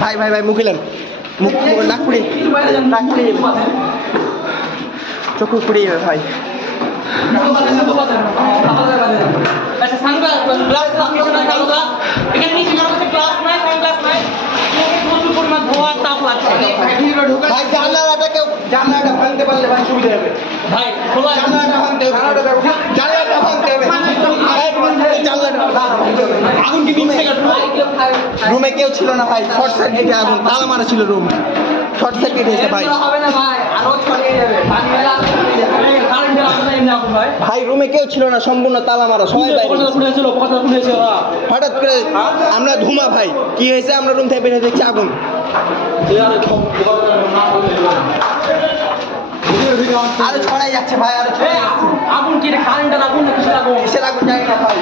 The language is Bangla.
ভাই ভাই ভাই মুখিলেন মুখ নাক পুড়ি নাক পুড়ি চোখ পুড়িয়ে যাবে ভাই। ভাই জানলাটা ভাঙতে পারলে ভাই সুবিধা হবে। ভাই জানলাটা ভাঙতে জানলাটা ভাঙতে হবে জানলাটা ভাঙতে হবে আগুন কি রুমে রুমে কেউ ছিল না ভাই শর্ট সার্কিটে আগুন তালা মারা ছিল রুম শর্ট সার্কিট হয়েছে ভাই। ভাই রুমে কেউ ছিল না সম্পূর্ণ তালা মারা সবাই হঠাৎ করে আমরা ধুমা ভাই কি হয়েছে? আমরা রুম থেকে বেরিয়ে দেখছি আগুন। আরও ছড়াই যাচ্ছে ভাই আরও আগুন কি কারেন্টের আগুন কিসের আগুন? কিসের আগুন জানি না ভাই।